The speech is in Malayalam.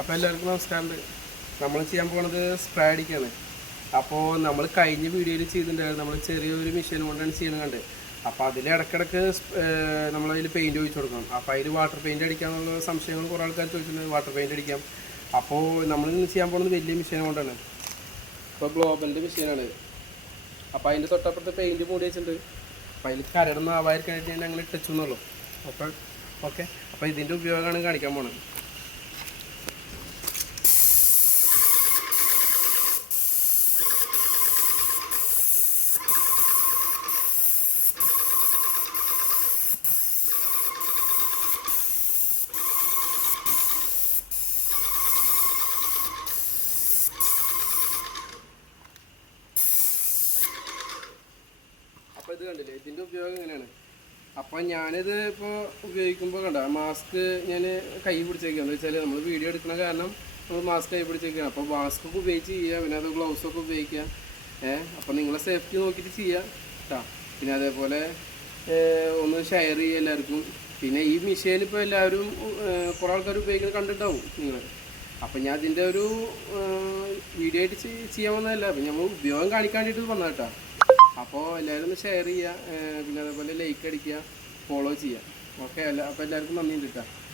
അപ്പോൾ എല്ലാവർക്കും നമസ്കാരം. നമ്മൾ ചെയ്യാൻ പോകുന്നത് സ്പ്രേ അടിക്കുകയാണ്. അപ്പോൾ നമ്മൾ കഴിഞ്ഞ വീഡിയോയിൽ ചെയ്തിട്ടുണ്ടായിരുന്നു, നമ്മൾ ചെറിയൊരു മെഷീൻ കൊണ്ടാണ് ചെയ്യുന്നത് കണ്ട്. അപ്പോൾ അതിൽ ഇടയ്ക്കിടയ്ക്ക് നമ്മളതിൽ പെയിൻറ്റ് ഒഴിച്ച് കൊടുക്കണം. അപ്പോൾ അതിൽ വാട്ടർ പെയിൻറ്റ് അടിക്കാമെന്നുള്ള സംശയങ്ങൾ കുറേ ആൾക്കാർ ചോദിച്ചിട്ടുണ്ട്. വാട്ടർ പെയിൻറ്റ് അടിക്കാം. അപ്പോൾ നമ്മൾ ഇന്ന് ചെയ്യാൻ പോകുന്നത് വലിയ മെഷീൻ കൊണ്ടാണ്. അപ്പോൾ ഗ്ലോബലിൻ്റെ മെഷീനാണ്. അപ്പോൾ അതിൻ്റെ തൊട്ടപ്പുറത്ത് പെയിൻറ്റ് മൂടി വെച്ചിട്ടുണ്ട്. അപ്പോൾ അതിൽ കരടൊന്നും ആവാതിരിക്കാനായിട്ട് ഞാൻ അങ്ങനെ ഇട്ടുള്ളൂ. അപ്പോൾ ഓക്കെ, അപ്പോൾ ഇതിൻ്റെ ഉപയോഗമാണ് കാണിക്കാൻ പോകുന്നത്. അപ്പോൾ ഇത് കണ്ടില്ലേ, ഇതിൻ്റെ ഉപയോഗം എങ്ങനെയാണ്. അപ്പോൾ ഞാനിത് ഇപ്പോൾ ഉപയോഗിക്കുമ്പോൾ കണ്ട മാസ്ക് ഞാൻ കൈ പിടിച്ചേക്കുക. എന്താ വെച്ചാൽ നമ്മൾ വീഡിയോ എടുക്കുന്ന കാരണം നമ്മൾ മാസ്ക് കൈ പിടിച്ചേക്കുകയാണ്. അപ്പോൾ മാസ്കൊക്കെ ഉപയോഗിച്ച് ചെയ്യുക, പിന്നെ അത് ഗ്ലൗസൊക്കെ ഉപയോഗിക്കുക. അപ്പോൾ നിങ്ങളെ സേഫ്റ്റി നോക്കിയിട്ട് ചെയ്യുക കേട്ടോ. പിന്നെ അതേപോലെ ഒന്ന് ഷെയർ ചെയ്യുക എല്ലാവർക്കും. പിന്നെ ഈ മെഷീൻ ഇപ്പോൾ എല്ലാവരും കുറേ ആൾക്കാർ ഉപയോഗിക്കുന്നത് കണ്ടിട്ടുണ്ടാവും നിങ്ങൾ. അപ്പം ഞാൻ ഇതിൻ്റെ ഒരു വീഡിയോ ആയിട്ട് ചെയ്യാൻ വന്നതല്ല, അപ്പം നമ്മൾ ഉപയോഗം കാണിക്കാൻ വേണ്ടിയിട്ട് വന്നത് കേട്ടോ. അപ്പോൾ എല്ലാവരും ഒന്ന് ഷെയർ ചെയ്യുക, പിന്നെ അതേപോലെ ലൈക്ക് അടിക്കുക, ഫോളോ ചെയ്യുക. ഓക്കെ, അപ്പോൾ എല്ലാവർക്കും നന്ദി ഉണ്ട് കേട്ടോ.